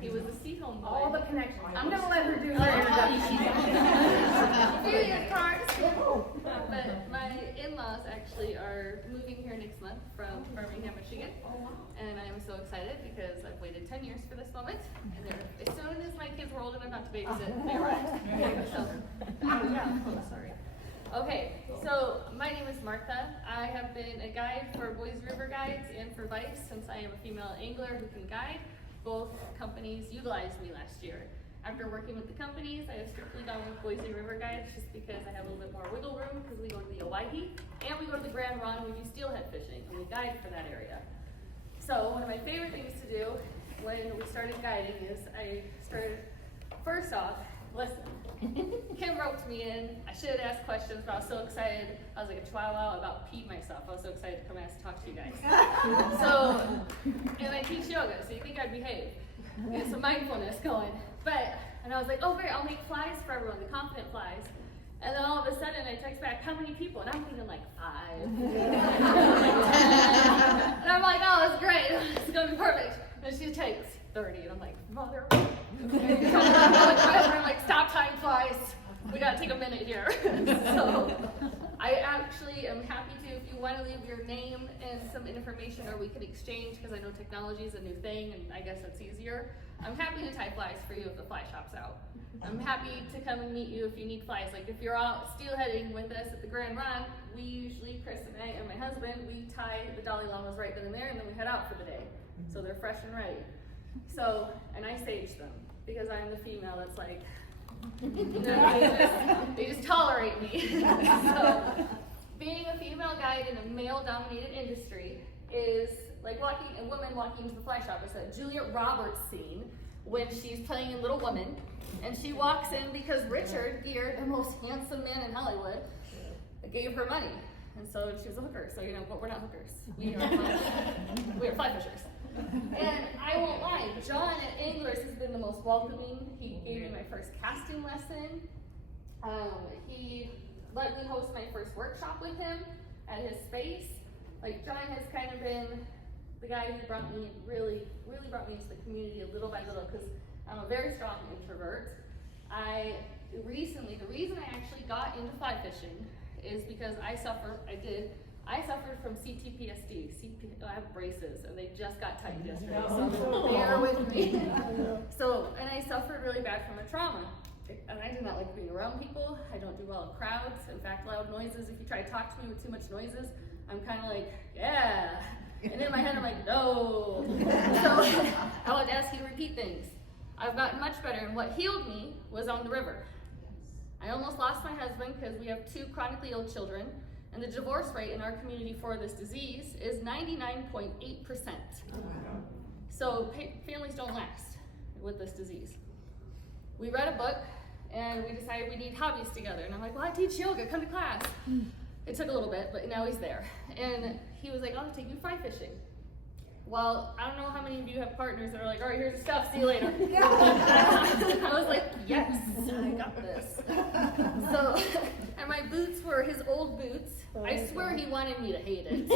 He was a Seaholm boy. All the connections. I'm gonna let her do Oh, her introduction. But my in-laws actually are moving here next month from Birmingham, Michigan. And I am so excited because I've waited 10 years for this moment. And as soon as my kids were old enough not to babysit, they arrived. Sorry. Okay, so my name is Martha. I have been a guide for Boise River Guides and for Vice since I am a female angler who can guide. Both companies utilized me last year. After working with the companies, I have strictly gone with Boise River Guides just because I have a little bit more wiggle room because we go to the Owyhee and we go to the Grand Ronde, we do steelhead fishing and we guide for that area. So one of my favorite things to do when we started guiding is first off, listen. Kim roped me in. I should have asked questions, but I was so excited. I was like a chihuahua, about peed myself. I was so excited to come and talk to you guys. And I teach yoga, so you think I'd behave. Get some mindfulness going. And I was like, oh great, I'll make flies for everyone, the confident flies. And then all of a sudden I text back, how many people? And I'm thinking like 5. And I'm like, oh, that's great. It's gonna be perfect. And she takes 30, and I'm like, mother. I'm like, stop tying flies. We gotta take a minute here. So I actually am happy to, if you want to leave your name and some information, or we can exchange, because I know technology is a new thing, and I guess that's easier. I'm happy to tie flies for you if the fly shop's out. I'm happy to come and meet you if you need flies. Like if you're out steelheading with us at the Grand Ronde, we usually, Chris and I and my husband, we tie the Dalai Lamas right then and there, and then we head out for the day. So they're fresh and ready. So, and I sage them, because I'm the female that's like, they just tolerate me. So, being a female guide in a male-dominated industry is like a woman walking into the fly shop. It's a Juliet Roberts scene when she's playing in Little Women, and she walks in because Richard Gere, the most handsome man in Hollywood, gave her money, and so she was a hooker. So but we're not hookers. We are fly fishers. And I won't lie, John at Anglers has been the most welcoming. He gave me my first casting lesson. He let me host my first workshop with him at his space. Like John has kind of been the guy who brought me, really brought me into the community little by little, because I'm a very strong introvert. The reason I actually got into fly fishing is because I suffered from CTPSD. I have braces, and they just got tightened yesterday, so bear with me. And I suffered really bad from a trauma. And I do not like being around people. I don't do well in crowds. In fact, loud noises, if you try to talk to me with too much noises, I'm kind of like, yeah. And in my head, I'm like, no. So I would ask you to repeat things. I've gotten much better, and what healed me was on the river. I almost lost my husband because we have 2 chronically ill children. And the divorce rate in our community for this disease is 99.8%. So families don't last with this disease. We read a book and we decided we need hobbies together. And I'm like, well, I teach yoga, come to class. It took a little bit, but now he's there. And he was like, I'll take you fly fishing. Well, I don't know how many of you have partners that are like, all right, here's the stuff, see you later. I was like, yes, I got this. So, and my boots were his old boots. I swear he wanted me to hate it.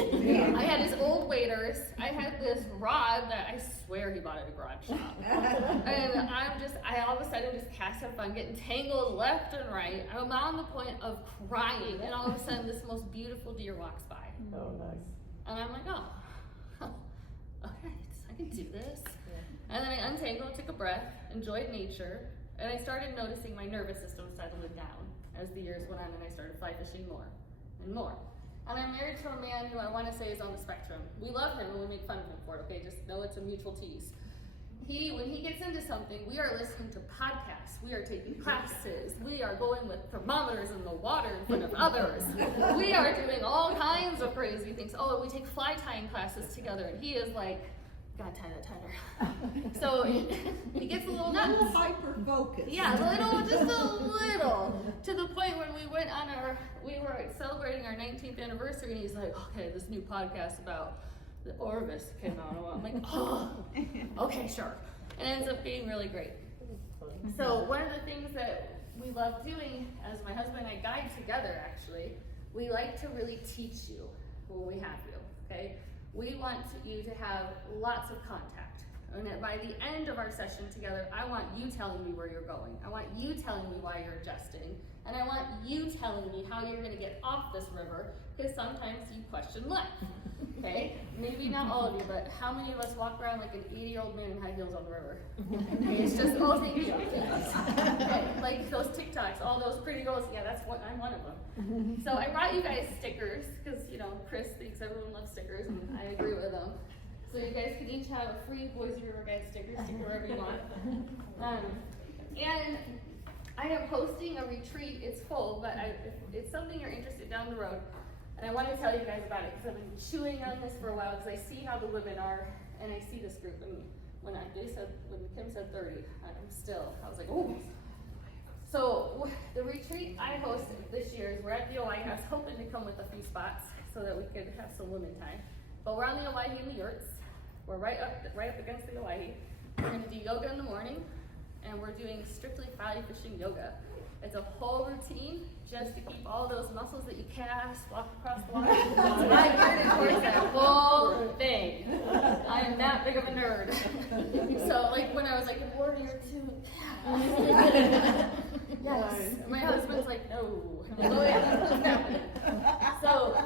I had his old waders. I had this rod that I swear he bought at a garage shop. And I all of a sudden just cast have fun, getting tangled left and right. I'm on the point of crying, and all of a sudden this most beautiful deer walks by. Oh, nice. And I'm like, oh. Okay, I can do this. And then I untangled, took a breath, enjoyed nature, and I started noticing my nervous system settling down as the years went on, and I started fly fishing more and more. And I'm married to a man who I want to say is on the spectrum. We love him and we make fun of him for it, okay? Just know it's a mutual tease. When he gets into something, we are listening to podcasts, we are taking classes, we are going with thermometers in the water in front of others. We are doing all kinds of crazy things. Oh, we take fly tying classes together, and he is like, gotta tie that tighter. So he gets a little nuts. A little hyper-focused. Yeah, just a little. To the point when we were celebrating our 19th anniversary, and he's like, okay, this new podcast about the Orvis came out. I'm like, oh, okay, sure. And it ends up being really great. So one of the things that we love doing, as my husband and I guide together actually, we like to really teach you when we have you, okay? We want you to have lots of contact, And that by the end of our session together, I want you telling me where you're going. I want you telling me why you're adjusting. And I want you telling me how you're gonna get off this river, because sometimes you question life, okay? Maybe not all of you, but how many of us walk around like an 80-year-old man in high heels on the river? Okay, it's just, oh, thank you. Okay, like those TikToks, all those pretty girls, yeah, I'm one of them. So I brought you guys stickers, because, you know, Chris thinks everyone loves stickers, and I agree with him. So you guys can each have a free Boise River Guides sticker, stick wherever you want. And I am hosting a retreat. It's full, but if it's something you're interested down the road, and I want to tell you guys about it because I've been chewing on this for a while because I see how the women are, and I see this group. And when Kim said 30, I was like, oh. So the retreat I hosted this year is we're at the Oahe. I was hoping to come with a few spots so that we could have some women time. But we're on the Oahe in the yurts. We're right up against the Oahe. We're gonna do yoga in the morning, and we're doing strictly fly fishing yoga. It's a whole routine just to keep all those muscles that you cast, walk across the water. I geared towards that whole thing. I am that big of a nerd. So like when I was like in Warrior 2, yes. My husband's like, no. I'm like, oh yeah, that's happening. So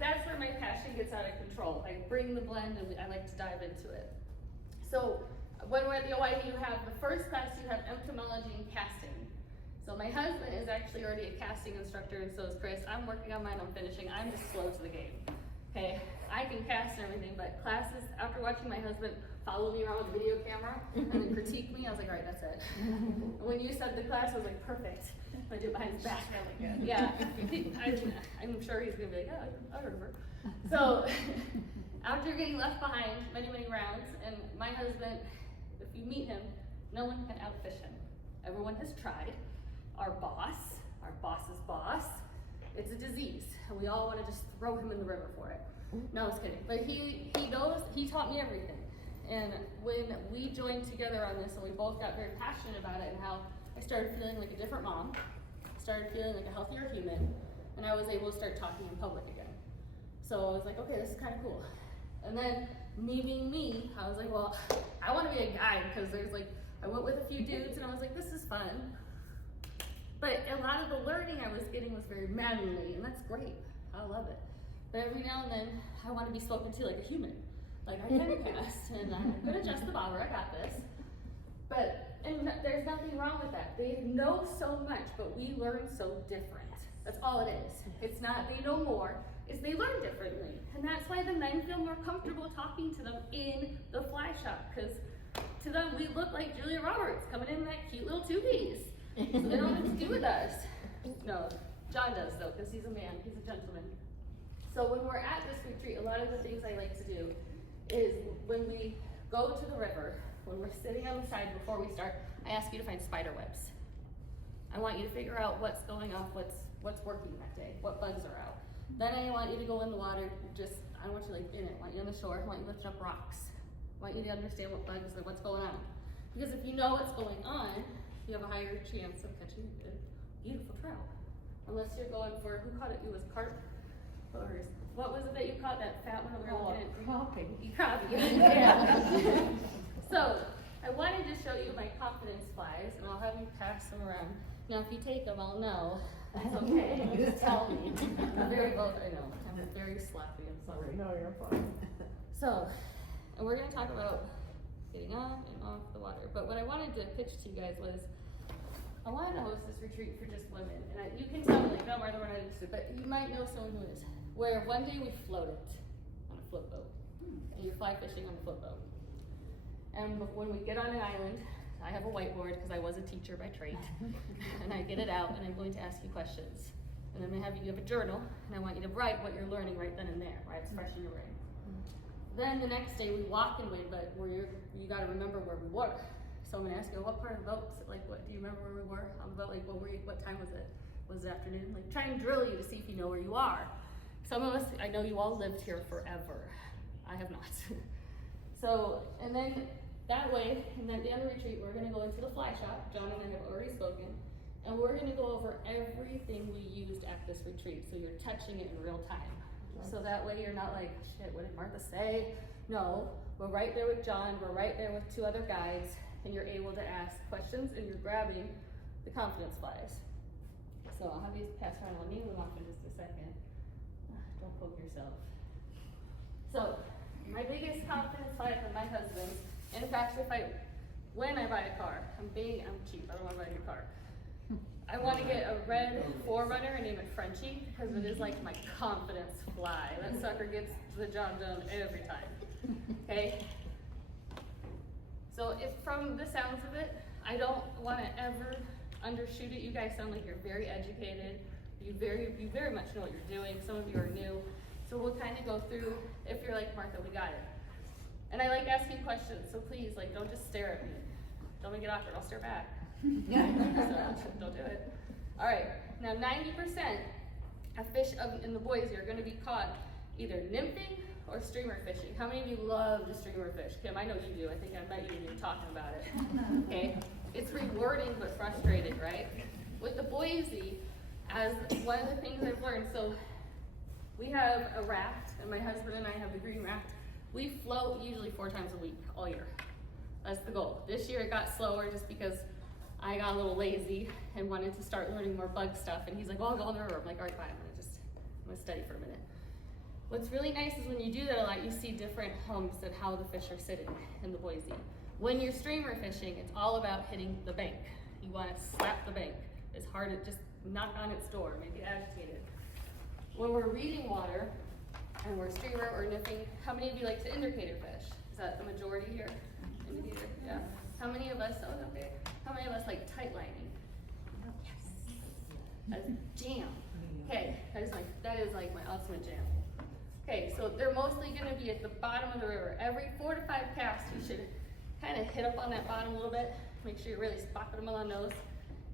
that's where my passion gets out of control. I bring the blend and I like to dive into it. So when we're at the Oahe, you have the first class, you have entomology and casting. So my husband is actually already a casting instructor, and so is Chris. I'm working on mine, I'm finishing. I'm just slow to the game. Okay, I can cast and everything, but classes, after watching my husband follow me around with a video camera and then critique me, I was like, all right, that's it. And when you said the class, I was like, perfect. I do it behind his back. Yeah, I'm sure he's gonna be like, oh, I remember. So after getting left behind many, many rounds, and my husband, if you meet him, no one can outfish him. Everyone has tried. Our boss's boss, it's a disease, and we all want to just throw him in the river for it. No, I was kidding. But he taught me everything. And when we joined together on this, and we both got very passionate about it, and how I started feeling like a different mom, started feeling like a healthier human, and I was able to start talking in public again. So I was like, okay, this is kind of cool. And then me being me, I was like, well, I want to be a guide, because I went with a few dudes, and I was like, this is fun. But a lot of the learning I was getting was very manly, and that's great. I love it. But every now and then, I want to be spoken to like a human. Like, I can cast, and I could adjust the bobber, I got this. And there's nothing wrong with that. They know so much, but we learn so different. That's all it is. It's not they know more, it's they learn differently. And that's why the men feel more comfortable talking to them in the fly shop, because to them, we look like Julia Roberts coming in that cute little two-piece. So they don't have to do with us. No, John does though, because he's a man, he's a gentleman. So when we're at this retreat, a lot of the things I like to do is when we go to the river, when we're sitting on the side before we start, I ask you to find spider webs. I want you to figure out what's going off, what's working that day, what bugs are out. Then I want you to go in the water, I don't want you like in it, I want you on the shore, I want you lifting up rocks. I want you to understand what bugs and what's going on. Because if you know what's going on, you have a higher chance of catching a beautiful trout. Unless you're going for, who caught it? It was carp? Or what was it that you caught, that fat one? Crappie. Crappie, yeah. So, I wanted to show you my confidence flies, and I'll have you pass them around. Now, if you take them, I'll know. That's okay, just tell me. I'm very sloppy, I'm sorry. No, you're fine. So, and we're gonna talk about getting on and off the water. But what I wanted to pitch to you guys was, I wanted to host this retreat for just women. And you can tell me, no, Martha, we're not interested, but you might know someone who is. Where one day we floated on a float boat. And you're fly fishing on a float boat. And when we get on an island, I have a whiteboard because I was a teacher by trade. And I get it out, and I'm going to ask you questions. And I'm gonna have you have a journal, and I want you to write what you're learning right then and there, right? It's fresh in your brain. Then the next day we walk in wind, but you gotta remember where we were. So I'm gonna ask you, what part of the boat, like what, do you remember where we were on the boat? Like what time was it? Was it afternoon? Like try and drill you to see if you know where you are. Some of us, I know you all lived here forever. I have not. So, and then that way, and then at the end of the retreat, we're gonna go into the fly shop. John and I have already spoken. And we're gonna go over everything we used at this retreat. So you're touching it in real time. So that way you're not like, shit, what did Martha say? No, we're right there with John, we're right there with 2 other guides, and you're able to ask questions and you're grabbing the confidence flies. So I'll have you pass around, I'll name them off in just a second. Don't poke yourself. So, my biggest confidence fly from my husband, and in fact, when I buy a car, I'm cheap, I don't wanna buy a new car. I wanna get a red 4Runner and name it Frenchie, because it is like my confidence fly. That sucker gets the job done every time, okay? So if from the sounds of it, I don't wanna ever undershoot it. You guys sound like you're very educated. You very much know what you're doing. Some of you are new. So we'll kind of go through, if you're like, Martha, we got it. And I like asking questions, so please, like, don't just stare at me. Don't make it awkward, I'll stare back. So don't do it. All right, now 90% of fish in the Boise are gonna be caught either nymphing or streamer fishing. How many of you love to streamer fish? Kim, I know you do. I think I met you when you were talking about it. Okay, it's rewarding but frustrating, right? With the Boise, as one of the things I've learned, so we have a raft, and my husband and I have the green raft. We float usually 4 times a week, all year. That's the goal. This year it got slower just because I got a little lazy and wanted to start learning more bug stuff, and he's like, well, I'll go on the river. I'm like, all right, fine, I'm gonna study for a minute. What's really nice is when you do that a lot, you see different humps of how the fish are sitting in the Boise. When you're streamer fishing, it's all about hitting the bank. You wanna slap the bank as hard as just knock on its door, make it agitated. When we're reading water, and we're streamer or nymphing, how many of you like to indicator fish? Is that the majority here? Indicator, yeah. How many of us, okay. How many of us like tight lining? Yes. That's jam. Okay, that is like my ultimate jam. Okay, so they're mostly gonna be at the bottom of the river. Every 4 to 5 casts, you should kind of hit up on that bottom a little bit. Make sure you're really spotting them on the nose.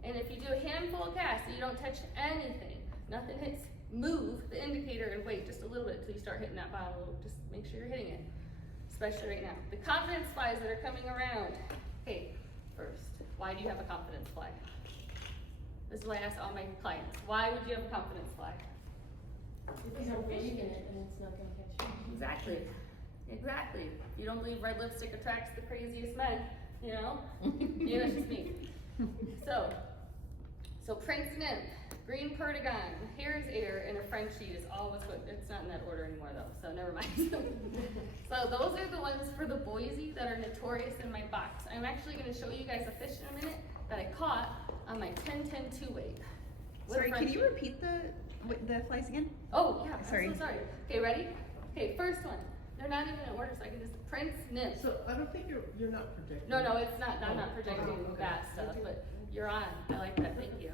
And if you do a handful of casts and you don't touch anything, nothing hits, move the indicator and wait just a little bit until you start hitting that bottom. Just make sure you're hitting it, especially right now. The confidence flies that are coming around. Okay, first, why do you have a confidence fly? This is why I ask all my clients, why would you have a confidence fly? Because you're fishing it and it's not gonna catch you. Exactly. Exactly. You don't believe red lipstick attracts the craziest men, you know? Yeah, that's just me. So Prince Nymph, Green Perdigon, Hare's Ear, and a Frenchie is always what, it's not in that order anymore though, so never mind. So those are the ones for the Boise that are notorious in my box. I'm actually gonna show you guys a fish in a minute that I caught on my 10-10 2-weight. Sorry, can you repeat the flies again? Oh, yeah, Sorry. I'm so sorry. Okay, ready? Okay, first one. They're not even in order, so I can just, Prince Nymph. So I don't think you're not projecting. No, it's not, I'm not projecting that stuff, but you're on. I like that, thank you.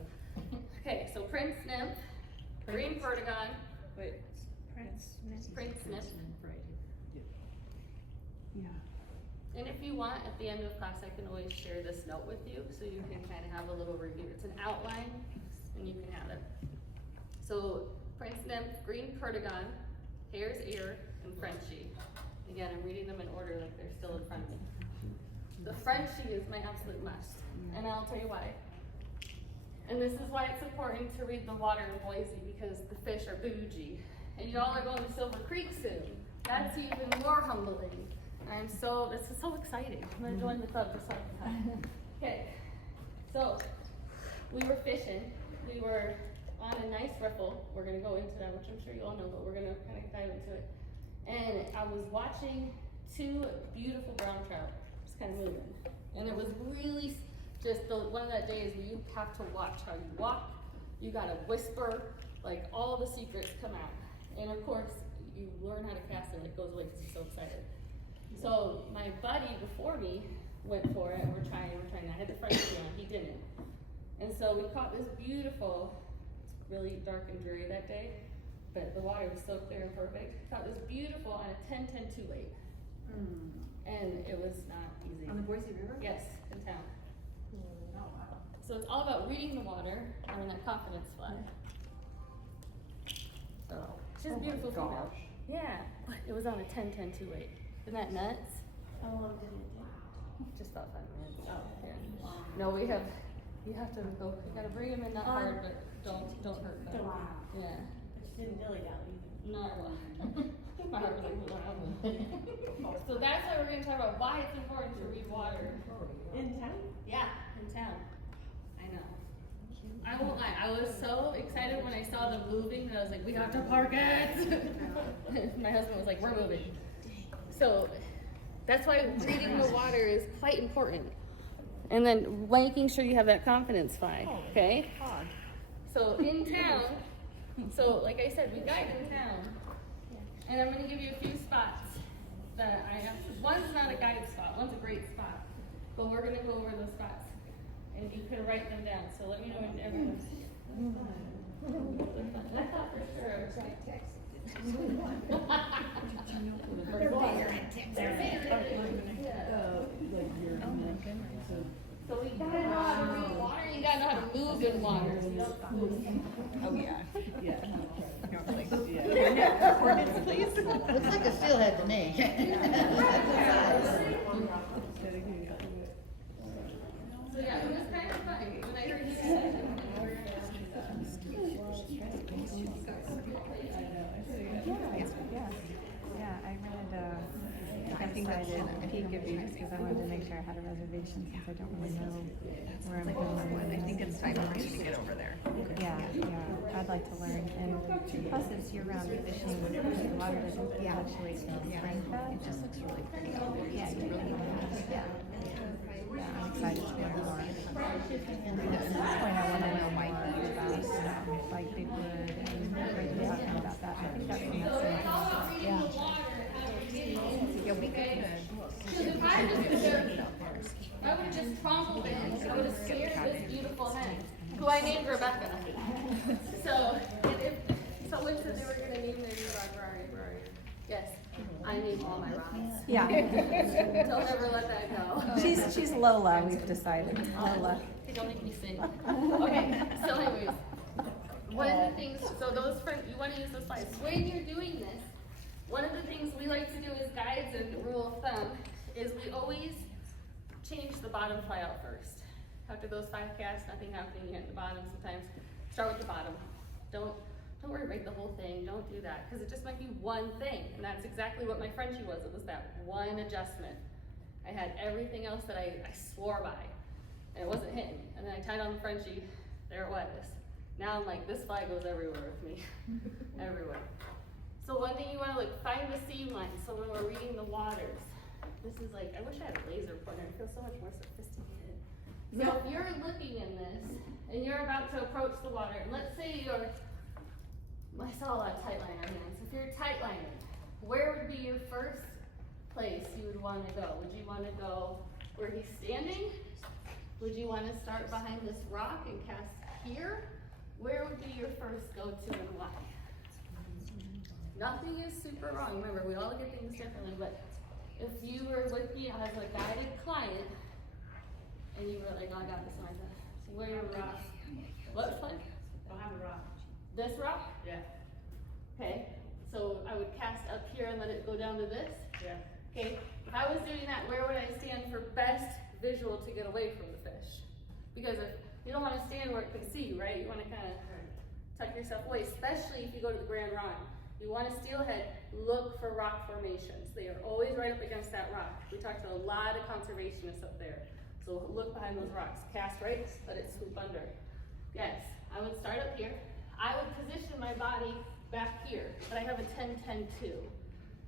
Okay, so Prince Nymph, Green Perdigon, Wait, Prince Nymph. Yeah. And if you want, at the end of class, I can always share this note with you, so you can kind of have a little review. It's an outline, and you can have it. So, Prince Nymph, Green Perdigon, Hare's Ear, and Frenchie. Again, I'm reading them in order like they're still in front of me. The Frenchie is my absolute must, and I'll tell you why. And this is why it's important to read the water in Boise, because the fish are bougie. And y'all are going to Silver Creek soon. That's even more humbling. This is so exciting. I'm gonna join the club for some. Okay, so we were fishing. We were on a nice riffle. We're gonna go into that, which I'm sure you all know, but we're gonna kind of dive into it. And I was watching 2 beautiful brown trout just kind of moving. And it was really just one of that days where you have to watch how you walk. You gotta whisper, like all the secrets come out. And of course, you learn how to cast it and it goes away because you're so excited. So my buddy before me went for it, and we're trying. I had the Frenchie on, he didn't. And so we caught this beautiful, it's really dark and dreary that day, but the water was so clear and perfect. Caught this beautiful on a 10-10 2-weight. And it was not easy. On the Boise River? Yes, in town. Oh, wow. So it's all about reading the water and that confidence fly. So she's a beautiful female. Yeah, but it was on a 10-10 2-weight. Isn't that nuts? How long did it take? Just about 5 minutes. Oh, Yeah. No, you have to go. You gotta bring them in not hard, but don't hurt them. Wow. Yeah. Didn't dilly dally No. So that's why we're gonna talk about why it's important to read water. either. In town? Yeah, in town. I know. I won't lie, I was so excited when I saw them moving that I was like, we have to park it. My husband was like, we're moving. So that's why reading the water is quite important. And then making sure you have that confidence fly, okay? So in town, so like I said, we guide in town. And I'm gonna give you a few spots that I have. One's not a guide spot, one's a great spot. But we're gonna go over those spots. And you can write them down. So let me know when everyone's. I thought for sure it was like Texas. So we gotta know how to read water, you gotta know how to move in water. Oh, yeah. Yeah. Coordinates, please. Looks like a steelhead to me. So yeah, it was kind of funny when I heard you say that. Yeah, I read website peak of you just because I wanted to make sure I had a reservation since I don't really know where I'm going. I think it's time for you to get over there. Yeah, I'd like to learn. And plus it's year-round fishing. The water doesn't fluctuate in the spring fed. It just looks really pretty. Yeah, I'm excited to learn more. At this point, I want to know more about like Bigwood and what you're talking about that. I think that's the next thing. Yeah. Yeah, we could. Because if I would just crumbled it, I would have scared this beautiful hen, who I named Rebecca. So, and if someone said they were going to name their new rock Ferrari, yes, I name all my rocks. Yeah. Don't ever let that go. She's Lola, we've decided. Lola. Hey, don't make me sing. Okay, so anyways, one of the things, so those you want to use those slides. When you're doing this, one of the things we like to do as guides and rule of thumb is we always change the bottom fly out first. After those 5 casts, nothing happening, you hit the bottom sometimes. Start with the bottom. Don't worry, write the whole thing, don't do that, because it just might be one thing, and that's exactly what my Frenchie was. It was that one adjustment. I had everything else that I swore by, and it wasn't hitting. And then I tied on the Frenchie, there it was. Now I'm like, this fly goes everywhere with me, everywhere. So one thing you want to find the seam line. So when we're reading the waters, this is like, I wish I had a laser pointer. It feels so much more sophisticated. So if you're looking in this and you're about to approach the water, and let's say I saw a lot of tight liner hands. If you're tight lining, where would be your first place you would want to go? Would you want to go where he's standing? Would you want to start behind this rock and cast here? Where would be your first go-to and why? Nothing is super wrong. Remember, we all look at things differently, but if you were with me as a guided client, and you were like, oh, I got this one, where your rock? What one? Don't have a rock. This rock? Yeah. Okay, so I would cast up here and let it go down to this? Yeah. Okay, if I was doing that, where would I stand for best visual to get away from the fish? Because if you don't want to stand where it can see you, right? You want to kind of tuck yourself away, especially if you go to the Grand Ronde. You want to steelhead, look for rock formations. They are always right up against that rock. We talked to a lot of conservationists up there. So look behind those rocks. Cast right, let it swoop under. Yes, I would start up here. I would position my body back here, but I have a 10-10-2.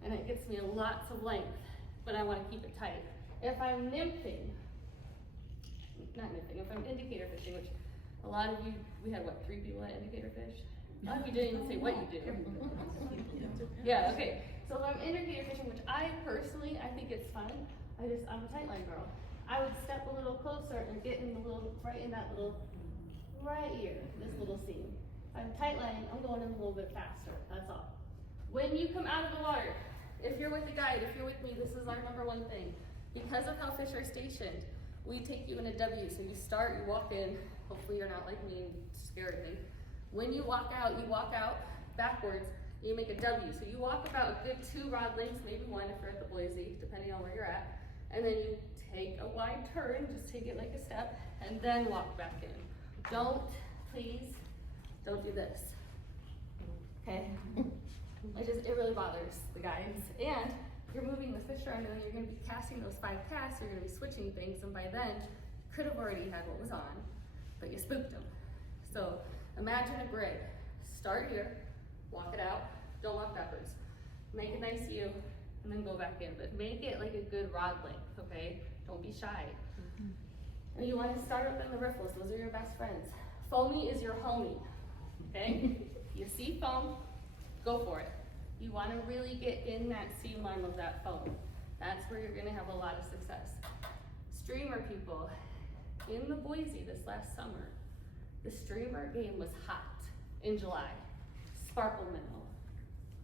And it gets me lots of length, but I want to keep it tight. If I'm nymphing, not nymphing, if I'm indicator fishing, which a lot of you, we had what, 3 people that indicator fish? A lot of you didn't even say what you do. Yeah, okay. So if I'm indicator fishing, which I personally, I think it's fun. I'm a tight line girl. I would step a little closer and get in the little, right in that little, right here, this little seam. If I'm tight lining, I'm going in a little bit faster, that's all. When you come out of the water, if you're with a guide, if you're with me, this is our #1 thing. Because of how fish are stationed, we take you in a W. So you start, you walk in, hopefully you're not like me and scared of me. When you walk out backwards, you make a W. So you walk about a good 2 rod lengths, maybe 1 if you're at the Boise, depending on where you're at. And then you take a wide turn, just take it like a step, and then walk back in. Please, don't do this. Okay? It really bothers the guys. And you're moving the fish around, and then you're gonna be casting those 5 casts, you're gonna be switching things, and by then, you could have already had what was on, but you spooked them. So imagine a grid. Start here, walk it out, don't walk backwards. Make a nice U, and then go back in, but make it like a good rod length, okay? Don't be shy. And you wanna start up in the riffles, those are your best friends. Foamy is your homie, okay? You see foam, go for it. You wanna really get in that seam line of that foam. That's where you're gonna have a lot of success. Streamer people, in the Boise this last summer, the streamer game was hot in July. Sparkle minnow,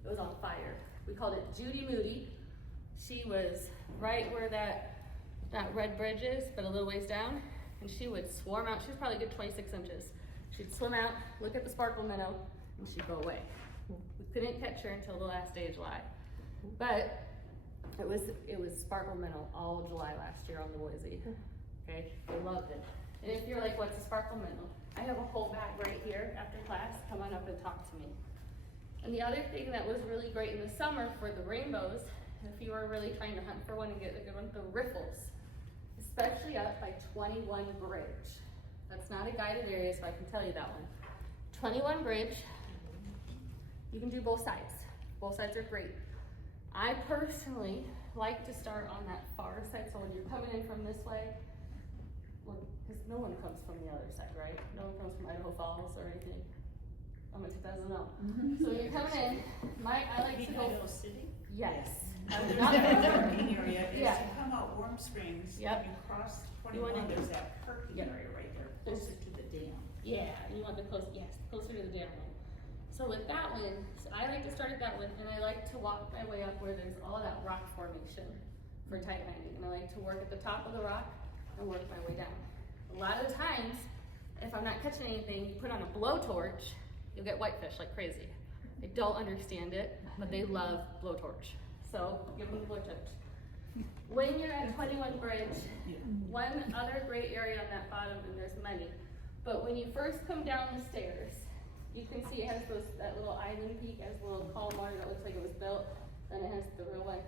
it was on fire. We called it Judy Moody. She was right where that red bridge is, but a little ways down, and she would swarm out. She was probably a good 26 inches. She'd swim out, look at the sparkle minnow, and she'd go away. We couldn't catch her until the last day of July. But it was sparkle minnow all July last year on the Boise. Okay, they loved it. And if you're like, what's a sparkle minnow? I have a whole bag right here after class. Come on up and talk to me. And the other thing that was really great in the summer for the rainbows, if you were really trying to hunt for one and get a good one, the riffles, especially up by 21 Bridge. That's not a guided area, so I can tell you that one. 21 Bridge, you can do both sides. Both sides are great. I personally like to start on that far side, so when you're coming in from this way, well, because no one comes from the other side, right? No one comes from Idaho Falls or anything. I'm like, doesn't know. So when you're coming in, I like to go. Idaho City? Yes. The Not parking area is Yeah. to come out Warm Springs, Yep. you cross You wanna 21, do- there's that parking Yep. area right there, closer to the dam. Yeah, you want the closer to the dam one. So with that one, I like to start at that one, and I like to walk my way up where there's all that rock formation for tight landing, and I like to work at the top of the rock and work my way down. A lot of the times, if I'm not catching anything, you put on a blowtorch, you'll get whitefish like crazy. They don't understand it, but they love blowtorch. So give them the blowtorch. When you're at 21 Bridge, one other great area on that bottom, and there's many, but when you first come down the stairs, you can see it has that little island peak, has a little column that looks like it was built, then it has the real one.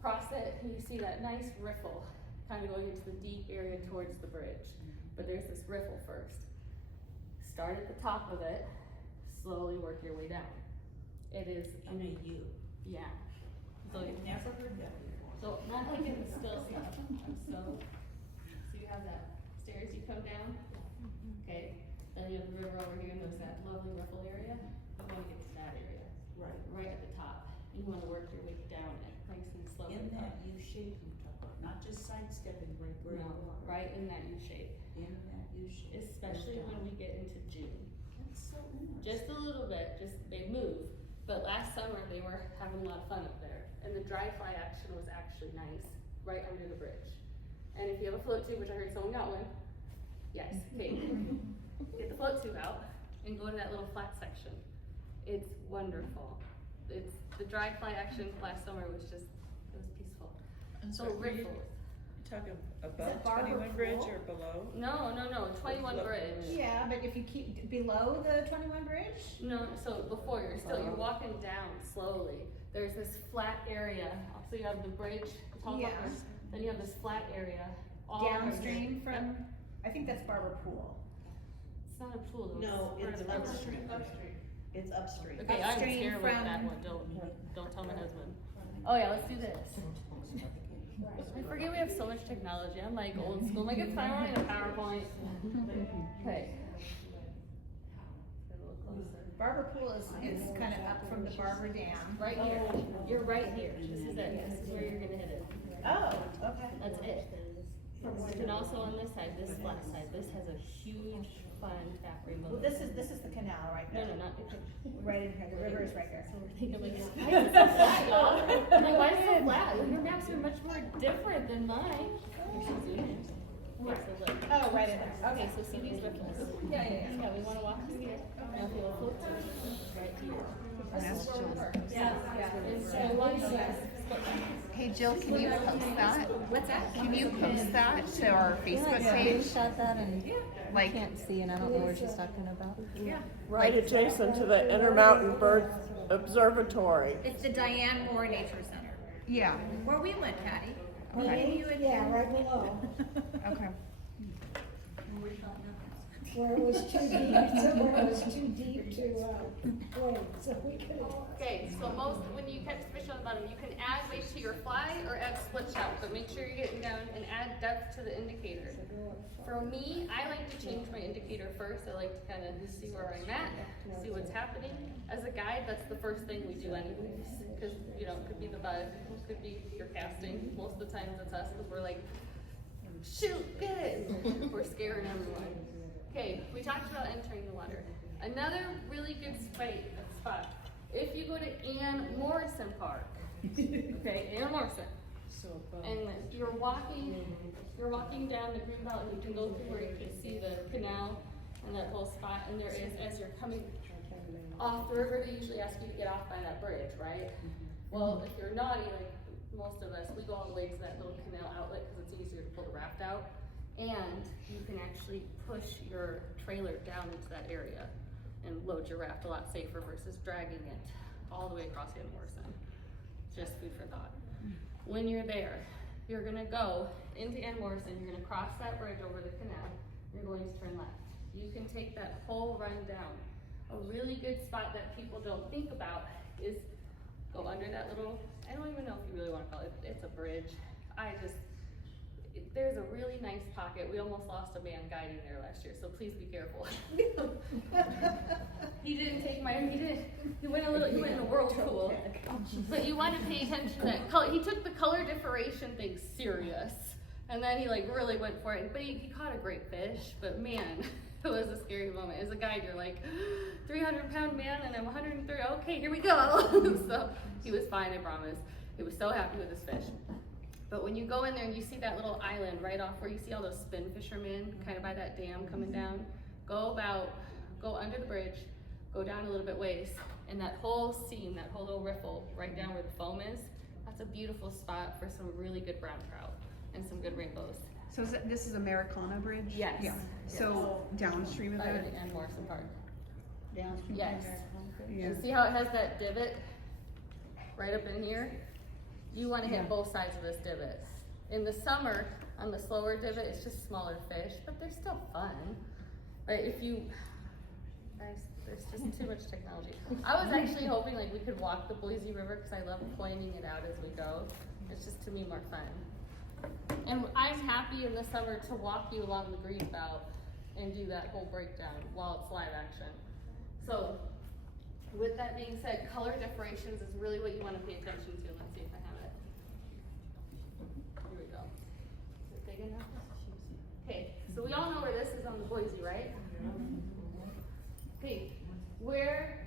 Cross it, and you see that nice riffle, kind of going into the deep area towards the bridge. But there's this riffle first. Start at the top of it, slowly work your way down. It is, In a U. yeah. So, I've never heard that before. so not like in the still stuff. So you have that stairs you come down. Okay. Then you have the river over here, and there's that lovely riffle area. You want to get to that area, right at the top. And you want to work your way down it, nice and slow. In that U shape you talk about, not just sidestepping right where you No, are. right in that U shape. In that U shape. Especially when we get into June. That's so interesting. Just a little bit, they move. But last summer they were having a lot of fun up there. And the dry fly action was actually nice, right under the bridge. And if you have a float tube, which I heard someone got one, yes, okay. Get the float tube out and go to that little flat section. It's wonderful. It's the dry fly action last summer was just, it was peaceful. So riffles. Talking it above Barber 21 Bridge Pool? or below? No, 21 Bridge. Yeah, but if you keep below the 21 Bridge? No, so before you're walking down slowly. There's this flat area. So you have the bridge, tall Yeah. bumpers, then you have this flat area. all Downstream around. from, I think that's Barber Pool. It's not a pool though. No, part it's of the river. upstream. It's upstream. Okay, I'm Upstream scared with from- that one. Don't tell my husband. Oh yeah, let's do this. I forget we have so much technology. I'm like old school. I'm like, it's fine, we're in a PowerPoint. Okay. Get a little closer. Barber Pool is kind of up from the Barber Dam. Right here. You're right here. This is it. This is where you're gonna hit it. Oh, okay. That's it. And also on this side, this flat side, this has a huge fun tap rainbow. Well, this is the canal right No, there. no, not. Right in here, the river is right there. So we're thinking like, why is it so flat, y'all? I'm like, why is it so flat? Your maps are much more different than mine. You should zoom in. Okay, so look. Oh, right in there, Okay, okay. so see these ripples? Yeah. Yeah, we wanna walk through here. Now if you will float through, right here. That's Jill's. And so one side. Hey Jill, can you post that? What's that? Can you post that to our Facebook page? Screenshot that and Like, can't see, and I don't know what she's talking about. Right adjacent to the Intermountain Bird observatory. It's the Diane Moore Nature Center, Yeah, where we went, Patty. okay, You and Yeah, right below, okay. where it was too deep to wade, so we could. Okay, so when you catch fish on the bottom, you can add weight to your fly or add split shot, but make sure you're getting down and add depth to the indicator. For me, I like to change my indicator first. I like to kind of see where I'm at, see what's happening. As a guide, that's the first thing we do anyways, because it could be the bug, it could be your casting. Most of the times it's us, because we're like, shoot, get it. We're scaring everyone. Okay, we talked about entering the water. Another really good spot. If you go to Ann Morrison Park, okay, Ann Morrison, and you're walking down the greenbelt, and you can go through where you can see the canal and that whole spot. And there is, as you're coming off the river, they usually ask you to get off by that bridge, right? Well, if you're naughty, like most of us, we go all the way to that little canal outlet because it's easier to pull the raft out. And you can actually push your trailer down into that area and load your raft a lot safer versus dragging it all the way across Ann Morrison. Just food for thought. When you're there, you're gonna go into Ann Morrison, you're gonna cross that bridge over the canal, you're going to turn left. You can take that whole run down. A really good spot that people don't think about is go under that little, I don't even know if you really wanna call it, it's a bridge. There's a really nice pocket. We almost lost a man guiding there last year, so please be careful. He went in a whirlpool. But you want to pay attention to that color. He took the color differentiation thing serious. And then he really went for it. But he caught a great fish, but man, it was a scary moment. As a guide, you're like, 300-pound man and I'm 130, okay, here we go. So he was fine, I promise. He was so happy with his fish. But when you go in there and you see that little island right off where you see all those spin fishermen kind of by that dam coming down, go under the bridge, go down a little bit ways, and that whole scene, that whole little riffle right down where the foam is, that's a beautiful spot for some really good brown trout and some good rainbows. So this is Americana Bridge? Yes. Yeah. So downstream of that? And Morrison Park. Downstream. Yes. Yeah. And see how it has that divot right up in here? You want to hit both sides of this divot. In the summer, on the slower divot, it's just smaller fish, but they're still fun. But if you, there's just too much technology. I was actually hoping we could walk the Boise River because I love pointing it out as we go. It's just to me more fun. And I'm happy in the summer to walk you along the green belt and do that whole breakdown while it's live action. So with that being said, color differentiations is really what you want to pay attention to. Let's see if I have it. Here we go. Is it big enough? Okay, so we all know where this is on the Boise, right? Okay, where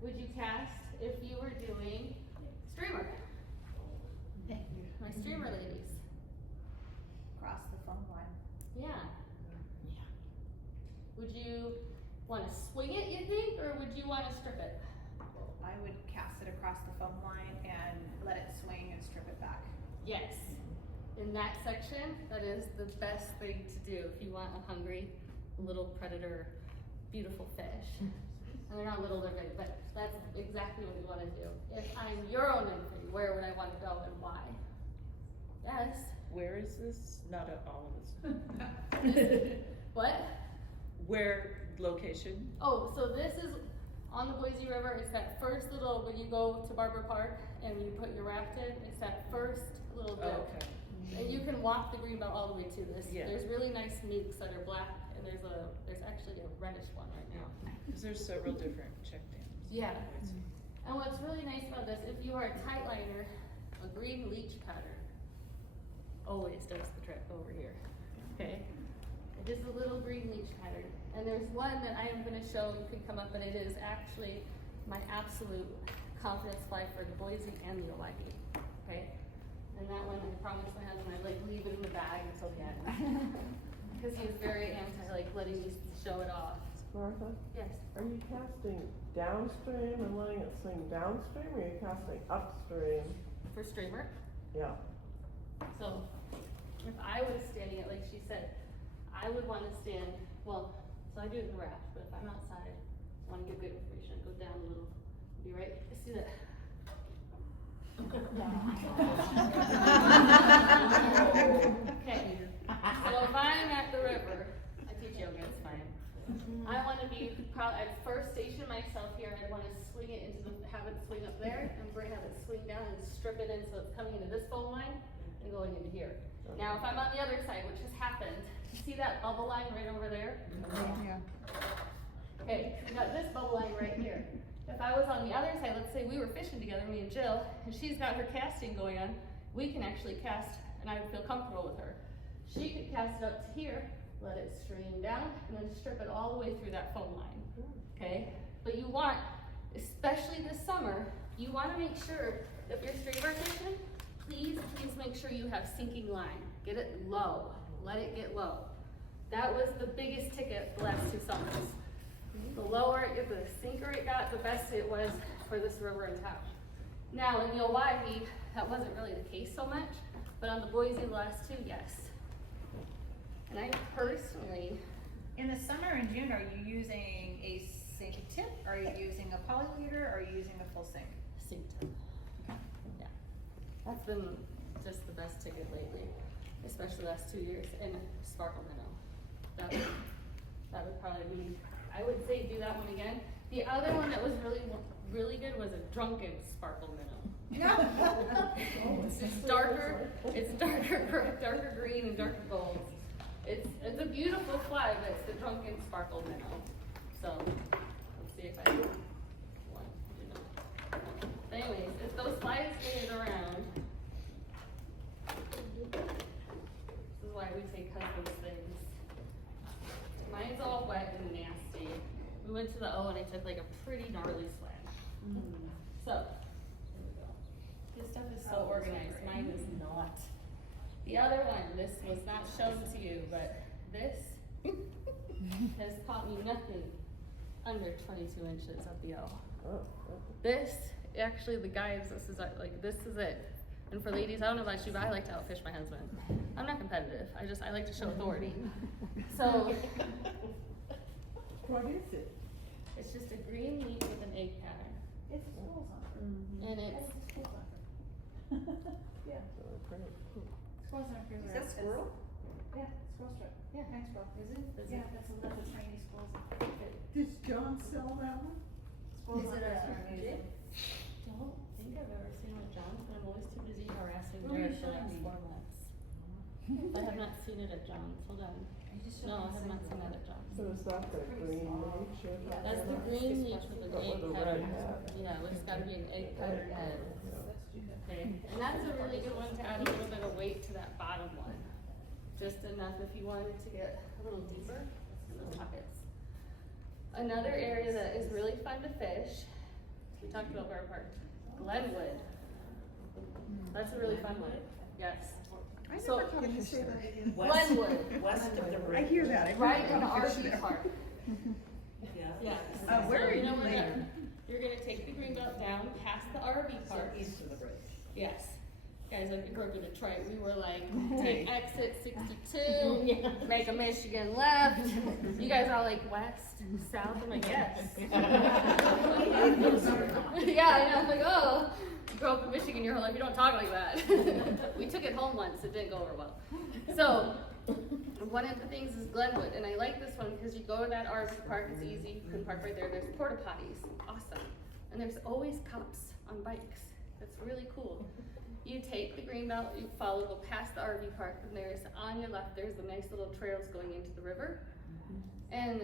would you cast if you were doing streamer? My streamer ladies. Across the phone line. Yeah. Would you want to swing it, you think, or would you want to strip it? I would cast it across the foam line and let it swing and strip it back. Yes. In that section, that is the best thing to do if you want a hungry little predator, beautiful fish. And they're not little, they're big, but that's exactly what you want to do. If I'm your own nymphing, where would I want to go and why? Yes. Where is this? Not at all of this. What? Where location? Oh, so this is on the Boise River. It's that first little, when you go to Barber Park and you put your raft in, it's that first little dip. Oh, okay. And you can walk the greenbelt all the way to this. Yeah. There's really nice meeks that are black, and there's actually a reddish one right now. Because there's several different check dams. Yeah. And what's really nice about this, if you are a tight liner, a green leech pattern always does the trick over here. Okay? It is a little green leech pattern. And there's one that I am going to show, you can come up, and it is actually my absolute confidence fly for the Boise and the Owyhee. Okay? And that one, I promised my husband I'd leave it in the bag until the end. Because he was very anti letting me show it off. Martha, Yes. are you casting downstream and letting it swing downstream, or are you casting upstream? For streamer. Yeah. So if I was standing it, like she said, I would want to stand, so I do it in the raft, but if I'm outside, I want to get good information, I go down a little, Be right, see that? Okay, so if I'm at the river, I teach yoga, it's fine. I want to be, I'd first station myself here, I'd want to swing it into the, have it swing up there, and have it swing down and strip it in so it's coming into this foam line and going into here. Now, if I'm on the other side, which has happened, you see that bubble line right over there? Yeah. Okay, we got this bubble line right here. If I was on the other side, let's say we were fishing together, me and Jill, and she's got her casting going on, we can actually cast, and I would feel comfortable with her. She could cast it up to here, let it stream down, and then strip it all the way through that foam line, okay? But you want, especially this summer, you wanna make sure that if you're straight bar fishing, please make sure you have sinking line. Get it low, let it get low. That was the biggest ticket the last 2 summers. The lower, the sinker it got, the best it was for this river in town. Now in the Owyhee, that wasn't really the case so much, but on the Boise the last 2, yes. And I personally, In the summer and June, are you using a sink tip? Are you using a poly leader? Or are you using a full sink? sink tip. Yeah, that's been just the best ticket lately, especially the last 2 years. And sparkle minnow. That would probably be. I would say do that one again. The other one that was really good was a drunken sparkle minnow. It's darker green and darker gold. It's a beautiful fly, but it's the drunken sparkle minnow. So let's see if I can one. Anyways, if those flies stay around, this is why we take husband's things. Mine's all wet and nasty. We went to the O and I took like a pretty gnarly splash. So, here we go. This stuff is so organized. Mine is not. The other one, this was not shown to you, but this has caught me nothing under 22 inches at the O. This, actually the guides, this is it. And for ladies, I don't know about you, but I like to outfish my husband. I'm not competitive. I like to show authority. So, What is it? it's just a green meat with an egg pattern. It's a school soccer. And it's, School soccer. Yeah. School soccer. Is that squirrel? Yeah, squirrel strip. yeah, Nice squirrel. is it? Yeah, that's a tiny squirrel soccer. Does John sell that one? Squirrel Is it soccer a are amazing. Don't think I've ever seen one, John, but I'm always too busy harassing Where are Jared you for the last showing me? 4 months. I have not seen it at John's, hold on. No, I have not seen that at John's. So is that the green leech? That's the green leech with an But egg with a red pattern. head. Yeah, it's gotta be an egg pattern head. Yeah. Okay, and that's a really good one to add a little bit of weight to that bottom one. Just enough if you wanted to get a little deeper in those pockets. Another area that is really fun to fish, we talked about Bear Park, Glenwood. That's a really fun one, yes. I So- never caught a fish there. Glenwood, West of the I river. hear that. I hear right in the about fish RV there. park. Yeah. Yes. Where are So, you where there? You're gonna take the green belt down past the RV park. East of the bridge. Yes. Guys, like we grew up in Detroit, we were like, take exit 62, make a Michigan left. You guys are all like west, south, I'm like, yes. Yeah, I know, I'm like, oh, you grow up in Michigan your whole life, you don't talk like that. We took it home once, it didn't go over well. So, one of the things is Glenwood, and I like this one because you go to that RV park, it's easy, you can park right there, there's porta potties, awesome. And there's always cops on bikes, that's really cool. You take the green belt, you follow, go past the RV park, and there's, on your left, there's the nice little trails going into the river. And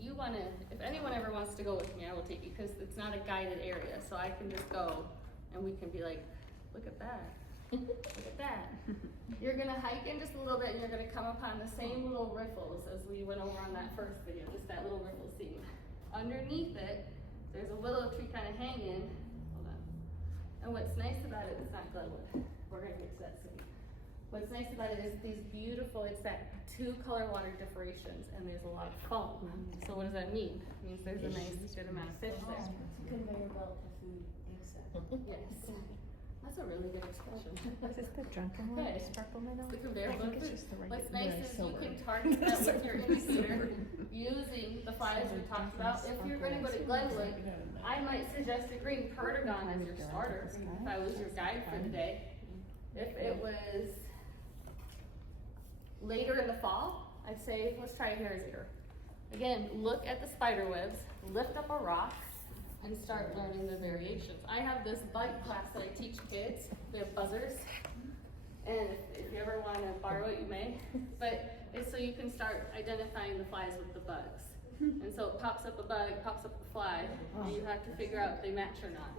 you wanna, if anyone ever wants to go with me, I will take you, because it's not a guided area, so I can just go, and we can be like, look at that, look at that. You're gonna hike in just a little bit, and you're gonna come upon the same little riffles as we went over on that first video, just that little riffle seam. Underneath it, there's a willow tree kinda hanging. And what's nice about it, it's not Glenwood, we're gonna get to that soon. What's nice about it is these beautiful, it's that 2 color water differentiations, and there's a lot of foam. So what does that mean? It means there's a nice good amount of fish there. Conveyor belt for food, exactly. Yes. That's a really good expression. Is this the drunken one? Okay. This purple middle? It's the conveyor I think belt. it's just the regular. What's nice is you silver. can target that with your indicator using the flies we talked about. If you're gonna go to Glenwood, I might suggest a green perdigon as your starter, if I was your guide for the day. If it was later in the fall, I'd say, let's try a hare's ear. Again, look at the spider webs, lift up a rock, and start learning the variations. I have this bite class that I teach kids. They have buzzers. And if you ever want to borrow it, you may. But it's so you can start identifying the flies with the bugs. And so it pops up a bug, pops up a fly, and you have to figure out if they match or not.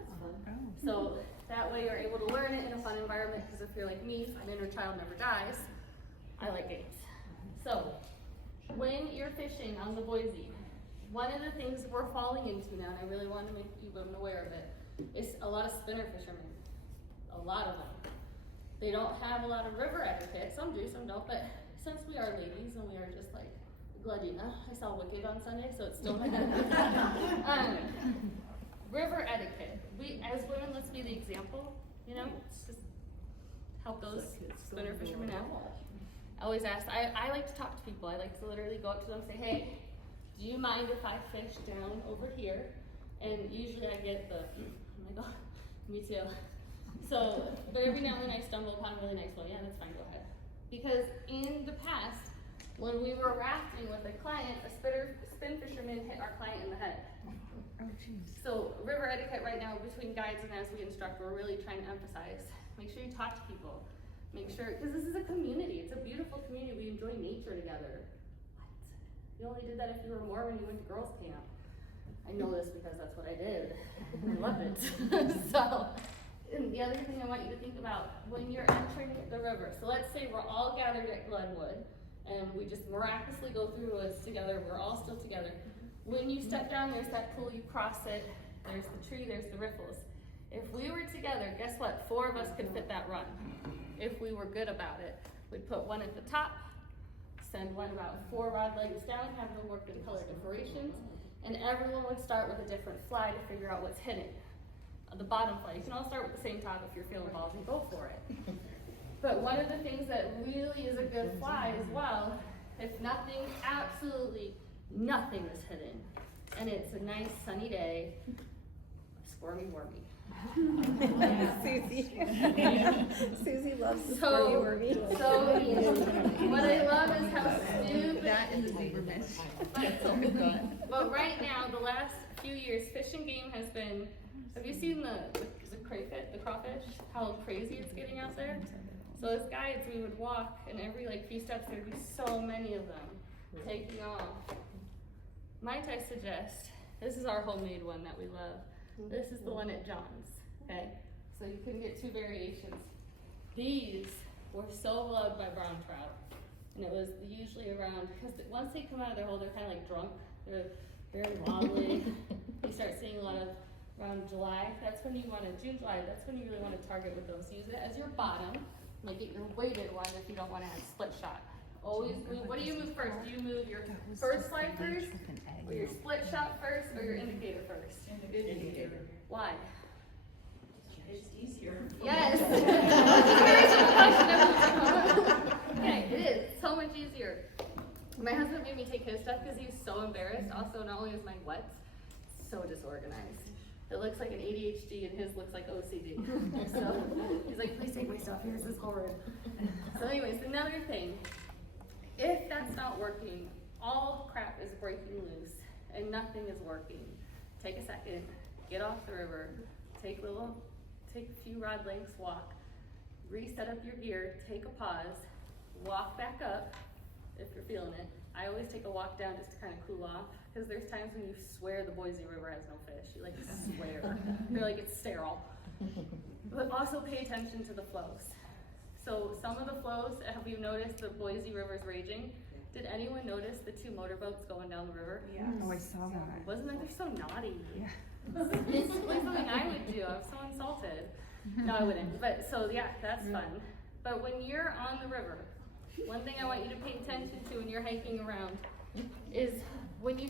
So that way you're able to learn it in a fun environment, because if you're like me, an inner child never dies. I like games. So when you're fishing on the Boise, one of the things we're falling into now, and I really want to make you aware of it, is a lot of spinner fishermen. A lot of them. They don't have a lot of river etiquette. Some do, some don't, but since we are ladies and we are just like Gladina, I saw Wicked on Sunday, so it's still river etiquette. We, as women, let's be the example, you know, just help those spinner fishermen out. I always ask, I like to talk to people. I like to literally go up to them and say, hey, do you mind if I fish down over here? And usually I get the, oh my God, me too. So, but every now and then I stumble upon a really nice one. Yeah, that's fine, go ahead. Because in the past, when we were rafting with a client, a spin fisherman hit our client in the head. Oh, jeez. So river etiquette right now between guides and as we instruct, we're really trying to emphasize. Make sure you talk to people. Make sure, because this is a community. It's a beautiful community. We enjoy nature together. What? You only did that if you were Mormon and you went to girls' camp. I know this because that's what I did. I love it. So, and the other thing I want you to think about when you're entering the river. So let's say we're all gathered at Glenwood and we just miraculously go through the woods together. We're all still together. When you step down, there's that pool, you cross it. There's the tree, there's the riffles. If we were together, guess what? 4 of us could fit that run. If we were good about it, we'd put one at the top, send one about 4 rod lengths down, have them work in color decorations, and everyone would start with a different fly to figure out what's hidden. The bottom fly. You can all start with the same top if you're feeling balls and go for it. But one of the things that really is a good fly as well, if nothing, absolutely nothing is hidden, and it's a nice sunny day, squirmy wormy. Susie. Susie loves the So, squirmy wormy. so what I love is how stupid That is a zebra miss. But right now, the last few years, Fish and Game has been. Have you seen the crayfish, the crawfish? How crazy it's getting out there. So as guides, we would walk, and every few steps there'd be so many of them taking off. Might I suggest? This is our homemade one that we love. This is the one at John's. Okay, so you can get 2 variations. These were so loved by brown trout, and it was usually around, because once they come out of their hole, they're kind of like drunk. They're very wobbly. You start seeing a lot of around July. That's when you want to, June, July, that's when you really want to target with those. Use it as your bottom. Make it your weighted one if you don't want to have split shot. Always move, what do you move first? Do you move your first fly first, or your split shot first, or your indicator first? Indicator. Why? It's easier. Yes. Okay, it is so much easier. My husband made me take his stuff because he's so embarrassed. Also, not only is mine wet, it's so disorganized. It looks like an ADHD and his looks like OCD. So he's like, please take my stuff, yours is horrid. So anyways, another thing, if that's not working, all crap is breaking loose and nothing is working, take a second, get off the river, take a few rod lengths, walk, reset up your gear, take a pause, walk back up if you're feeling it. I always take a walk down just to kind of cool off, because there's times when you swear the Boise River has no fish. You swear. You're like, it's sterile. But also pay attention to the flows. So some of the flows, have you noticed the Boise River's raging? Did anyone notice the 2 motorboats going down the river? Yeah. Oh, I saw that. Wasn't that, they're so naughty. Yeah. It's like something I would do. I'm so insulted. No, I wouldn't. But so yeah, that's fun. But when you're on the river, one thing I want you to pay attention to when you're hiking around is when you,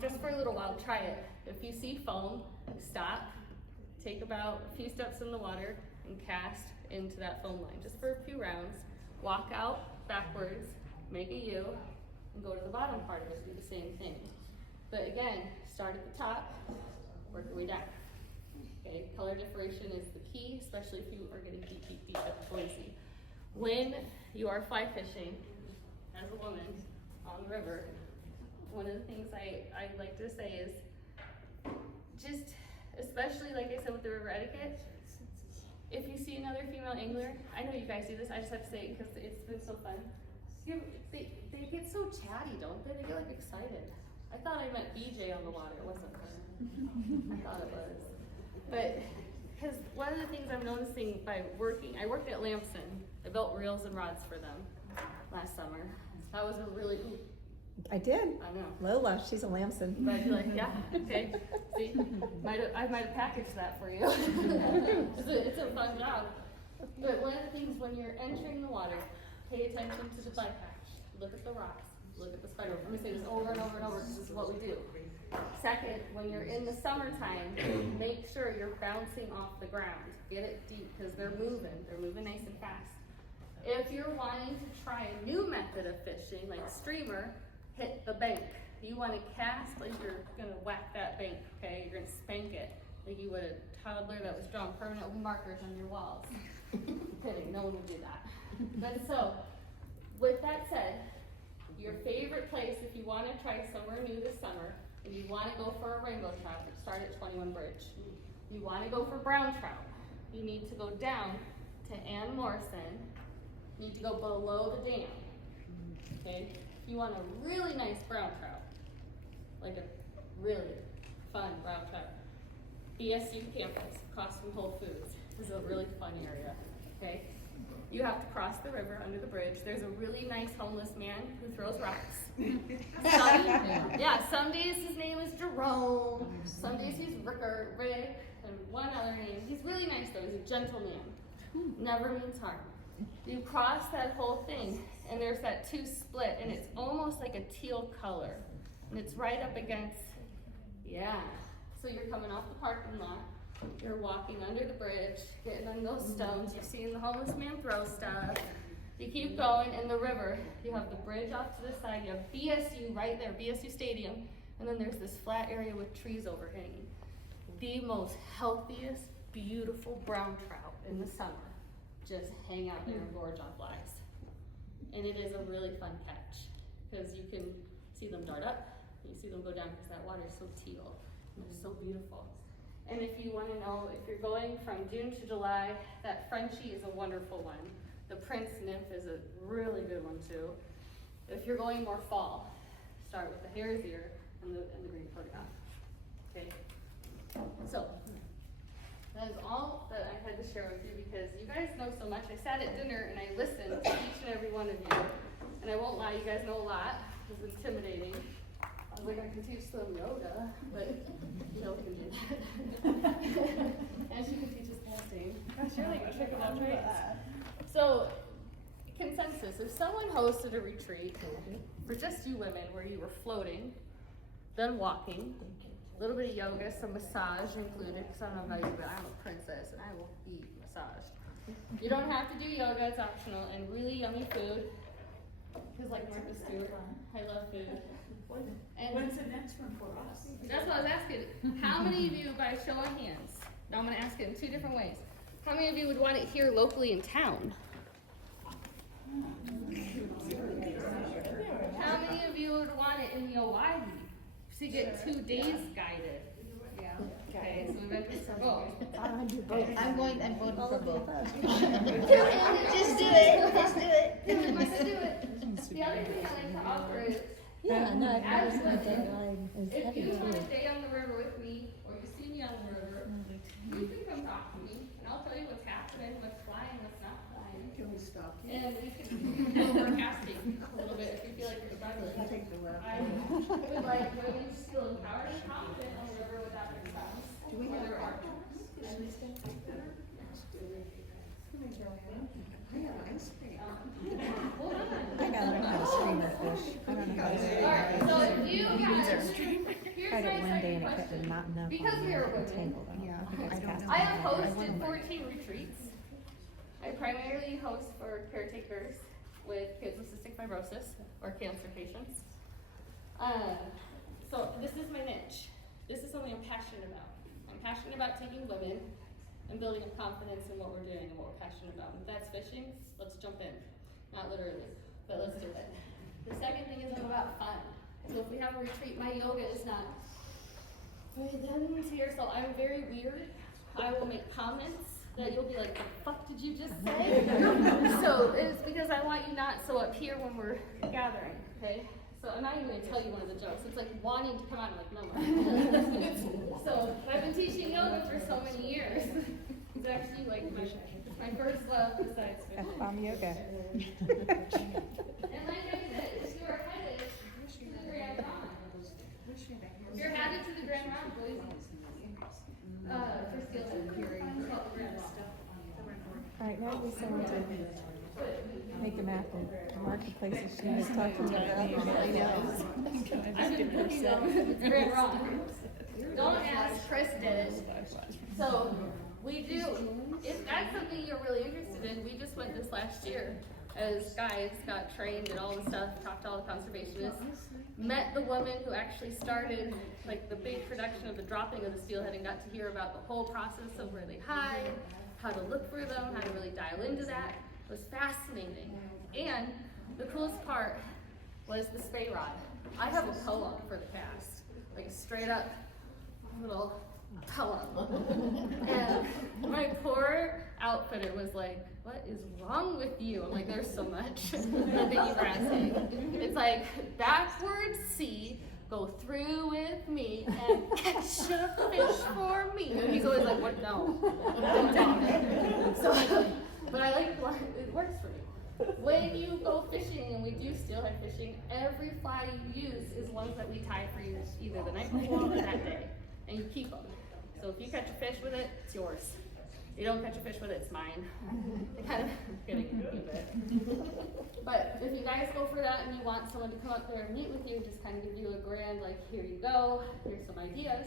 just for a little while, try it. If you see foam, stop, take about a few steps in the water, and cast into that foam line just for a few rounds. Walk out backwards, make a U, and go to the bottom part of it, do the same thing. But again, start at the top, work your way down. Okay, color differentiation is the key, especially if you are getting deep, deep, deep at Boise. When you are fly fishing, as a woman, on the river, one of the things I like to say is, just, especially like I said with the river etiquette, if you see another female angler, I know you guys do this, I just have to say it because it's been so fun. They get so chatty, don't they? They get like excited. I thought I met BJ on the water, it wasn't her. I thought it was. But, because one of the things I'm noticing by working, I worked at Lamson. I built reels and rods for them last summer. That was a really, I did. I know. Lola, she's a Lamson. But I'd be like, yeah, okay. See, I might have packaged that for you. It's a fun job. But one of the things when you're entering the water, pay attention to the bud patch. Look at the rocks. Look at the spider. I'm gonna say this over and over and over because this is what we do. Second, when you're in the summertime, make sure you're bouncing off the ground. Get it deep because they're moving nice and fast. If you're wanting to try a new method of fishing, like streamer, hit the bank. You want to cast like you're gonna whack that bank, okay? You're gonna spank it like you would a toddler that was drawing permanent markers on your walls. Kidding, no one would do that. But so, with that said, your favorite place if you want to try somewhere new this summer, and you want to go for a rainbow trout, start at 21 Bridge. You want to go for brown trout, you need to go down to Ann Morrison. You need to go below the dam. Okay? If you want a really nice brown trout, like a really fun brown trout, BSU campus, across from Whole Foods, is a really fun area. Okay? You have to cross the river under the bridge. There's a really nice homeless man who throws rocks. Some days his name is Jerome. Some days he's Rick, and one other name. He's really nice though. He's a gentle man. Never means harm. You cross that whole thing, and there's that two split, and it's almost like a teal color, and it's right up against, so you're coming off the parking lot, you're walking under the bridge, getting on those stones, you're seeing the homeless man throw stuff, you keep going, in the river, you have the bridge off to the side, you have BSU right there, BSU Stadium, and then there's this flat area with trees overhanging. The most healthiest, beautiful brown trout in the summer just hang out there and gorge on flies. And it is a really fun catch because you can see them dart up, you see them go down because that water is so teal and they're so beautiful. And if you want to know, if you're going from June to July, that Frenchie is a wonderful one. The Prince Nymph is a really good one too. If you're going more fall, start with the hare's ear and the green portugale. Okay, so that is all that I had to share with you because you guys know so much. I sat at dinner and I listened to each and every one of you. And I won't lie, you guys know a lot. It was intimidating. I was like, I can teach them yoga, but no can do that. And she can teach us casting. Gosh, you're like a trick of all trades. So, consensus, if someone hosted a retreat for just you women where you were floating, then walking, a little bit of yoga, some massage included, because I don't know about you, but I'm a princess and I will be massaged. You don't have to do yoga, it's optional, and really yummy food, because like Martha Stewart, I love food. And When's the next one for us? that's what I was asking. How many of you, by show of hands, now I'm going to ask it in two different ways, how many of you would want it here locally in town? How many of you would want it in Hawaii? So you get 2 days guided. Yeah. Okay, so we're going for both. I'm voting for both. Just do it. Just do it. Let's do it. The other thing I like to offer is, as women, if you want to stay on the river with me, or you see me on the river, you can come talk to me, and I'll tell you what's happening, what's flying, what's not flying. Can we stop you? And we can go over casting a little bit if you feel like you're struggling. I take the left. I would like women to feel empowered and confident on the river without their spouse. Do we have our I have ice cream. Hold on. I gotta learn how to stream or fish. I don't know how to do it. Alright, so if you guys, here's Tried it my one day second and it kept question. not enough Because on we are the women, table. Yeah, I have hosted 14 retreats. I primarily host for caretakers with kids with cystic fibrosis or cancer patients. So this is my niche. This is something I'm passionate about. I'm passionate about taking women and building up confidence in what we're doing and what we're passionate about. If that's fishing, let's jump in. Not literally, but let's do it. The second thing is I'm about fun. So if we have a retreat, my yoga is not here, so I'm very weird. I will make comments that you'll be like, the fuck did you just say? So it's because I want you not so up here when we're gathering, okay? So I'm not even going to tell you one of the jokes. It's like wanting to come out and like, no more. So I've been teaching yoga for so many years. It's actually like my first love besides fishing. F-bomb yoga. And like I said, if you're headed to the Grand Round, if you're headed to the Grand Round, Boise, for steelhead, it's called the Grand Round. All right, now we someone to make a map and mark the places she was talking about. I've been putting them, it's Grand Round. Don't ask, Chris did it. So we do, if that's something you're really interested in, we just went this last year as guides, got trained and all the stuff, talked to all the conservationists, met the woman who actually started like the big production of the dropping of the steelhead and got to hear about the whole process of where they hide, how to look for them, how to really dial into that. It was fascinating. And the coolest part was the spay rod. I have a poem for the cast, like straight up little poem. And my poor outfitter was like, what is wrong with you? I'm like, there's so much. Thank you for asking. It's like, backwards C, go through with me and catch a fish for me. And he's always like, what? No. So, but I like it works for me. When you go fishing, and we do steelhead fishing, every fly you use is ones that we tie for you either the night before or that day. And you keep them. So if you catch a fish with it, it's yours. You don't catch a fish with it, it's mine. I'm kind of getting a bit. But if you guys go for that and you want someone to come up there and meet with you, just kind of give you a grand, like, here you go, here's some ideas,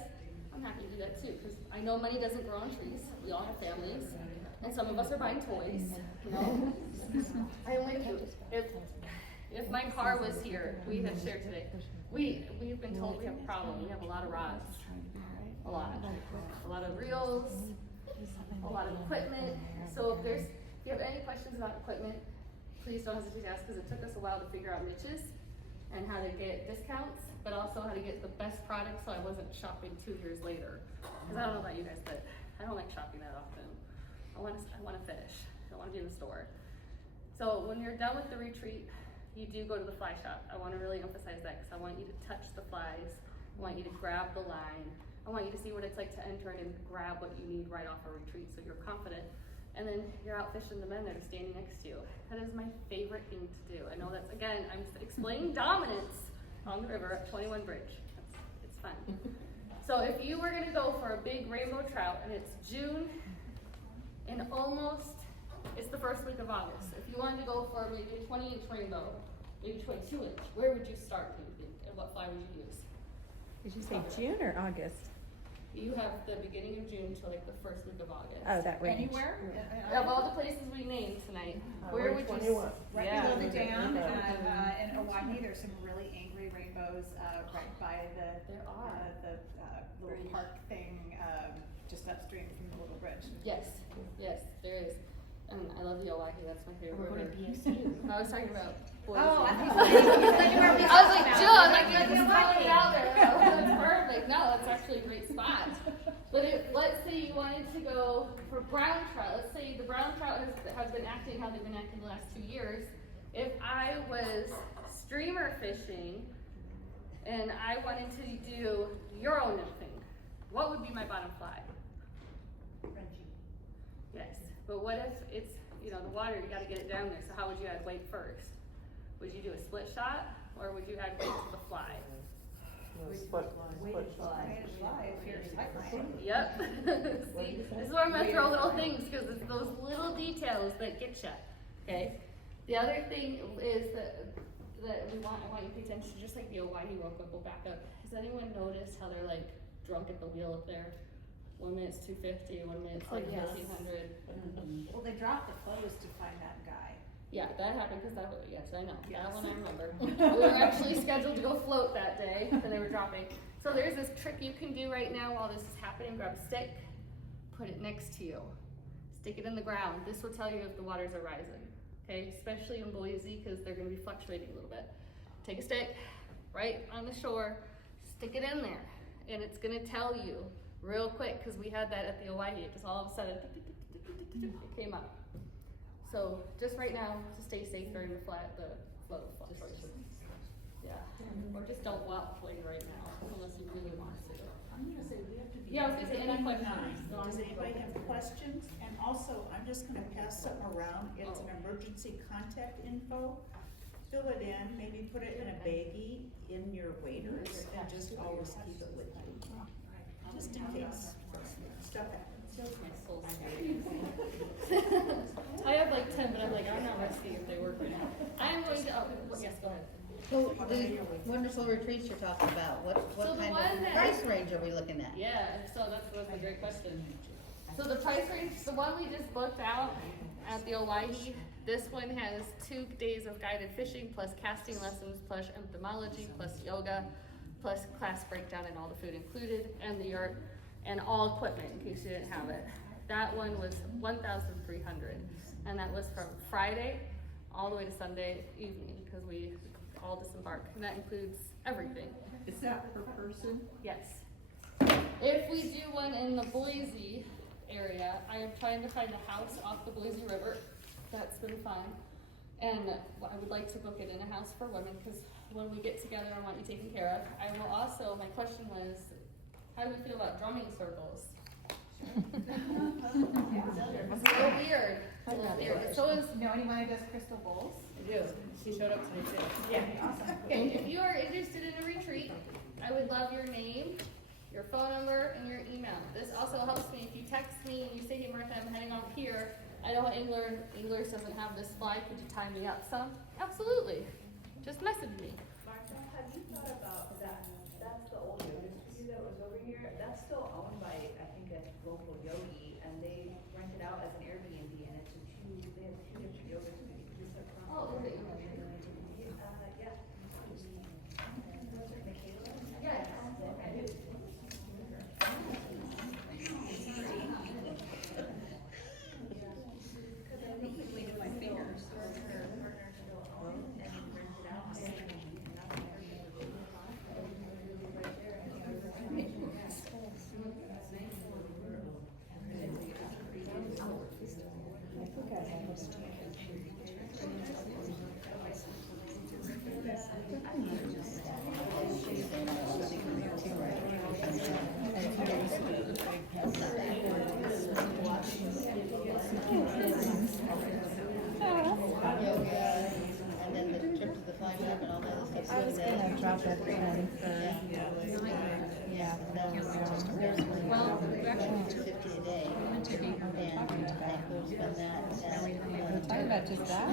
I'm happy to do that too, because I know money doesn't grow on trees. We all have families, and some of us are buying toys, you know. I'm with you. If my car was here, we had shared today, we've been told we have a problem. We have a lot of rods. A lot of reels, a lot of equipment. So if you have any questions about equipment, please don't hesitate to ask, because it took us a while to figure out niches and how to get discounts, but also how to get the best product so I wasn't shopping 2 years later. Because I don't know about you guys, but I don't like shopping that often. I want to fish. I don't want to be in the store. So when you're done with the retreat, you do go to the fly shop. I want to really emphasize that, because I want you to touch the flies. I want you to grab the line. I want you to see what it's like to enter in and grab what you need right off a retreat so you're confident. And then you're out fishing the men that are standing next to you. That is my favorite thing to do. I know that's, again, I'm explaining dominance on the river at 21 Bridge. It's fun. So if you were gonna go for a big rainbow trout and it's June and it's the first week of August. If you wanted to go for maybe a 20-inch rainbow, maybe 22-inch, where would you start, do you think? And what fly would you use? Did you say June or August? You have the beginning of June to like the first week of August. Oh, that range. Anywhere? Of all the places we named tonight, where would you? Right Yeah. below the dam, in Hawaii, there's some really angry rainbows, right by the little park thing, just upstream from the little bridge. Yes, there is. And I love the Oahe, that's my favorite We're river. going to BSU. I was talking about Boise. Oh, I River. thought you were talking about I was like, Jill, I'm like, you're just throwing it out there. That's perfect. No, that's actually a great spot. But let's say you wanted to go for brown trout. Let's say the brown trout has been acting how they've been acting the last 2 years. If I was streamer fishing and I wanted to do Euro nymphing, what would be my bottom fly? Yes, but what if it's, the water, you gotta get it down there, so how would you add weight first? Would you do a split shot, or would you add weight to the fly? Split Fly if you're cycling. Yep. See, this is where I'm gonna throw little things, because it's those little details that get you, okay? The other thing is that I want you to pay attention to, just like the Oahe real quick, we'll back up. Has anyone noticed how they're like drunk at the wheel up there? 1 minute's 250, 1 minute's like yes. 1400. Well, they dropped the flows to find that guy. Yeah, that happened because that was, yes, I know. Yes. That one I remember. We were actually scheduled to go float that day, and they were dropping. So there's this trick you can do right now while this is happening. Grab a stick, put it next to you, stick it in the ground. This will tell you if the waters are rising, okay? Especially in Boise because they're going to be fluctuating a little bit. Take a stick right on the shore, stick it in there, and it's going to tell you real quick because we had that at the Hawaii. It just all of a sudden it came up. So just right now to stay safe during the flow fluctuation. Yeah. Or just don't play right now unless you really want to. I'm gonna say we have to be. Yeah, I was gonna say, and I put 9. Does anybody have questions? And also, I'm just gonna pass something around. It's an emergency contact info. Fill it in, maybe put it in a baggie in your waders, and just always keep it with you. Just in case stuff happens. My soul. I have like 10, but I'm like, I'm not risky if they work right now. I am going to, yes, go ahead. So the wonderful retreats you're talking about, what So the kind one of that- price range are we looking at? Yeah, so was a great question. So the price range, the one we just booked out at the Hawaii, this one has 2 days of guided fishing, plus casting lessons, plus entomology, plus yoga, plus class breakdown and all the food included, and the yard, and all equipment in case you didn't have it. That one was $1,300, and that was from Friday all the way to Sunday evening, because we all disembark, and that includes everything. Is that per person? Yes. If we do one in the Boise area, I am trying to find a house off the Boise River. That's been fun. And I would like to book it in a house for women because when we get together, I want you taken care of. I will also, my question was, how do we feel about drumming circles? It's a little weird. It's a little weird. So is, Know anyone who does crystal bowls? I do. She showed up today too. Yeah, awesome. Okay, if you are interested in a retreat, I would love your name, your phone number, and your email. This also helps me if you text me and you say, hey Martha, I'm heading off here. I know English doesn't have this fly. Could you tie me up some? Absolutely. Just message me. Martha, have you thought about that? That's the old yoga studio that was over here. That's still owned by, I think, a local yogi, and they rent it out as an Airbnb, and it's they have 2 different yoga studios. Oh, okay. Yeah. Yes. And then the trip to the fly shop and all that other stuff. I was gonna drop it in for, Yeah, no, there's Well, $250 a day. And that goes from that. we're talking about just that?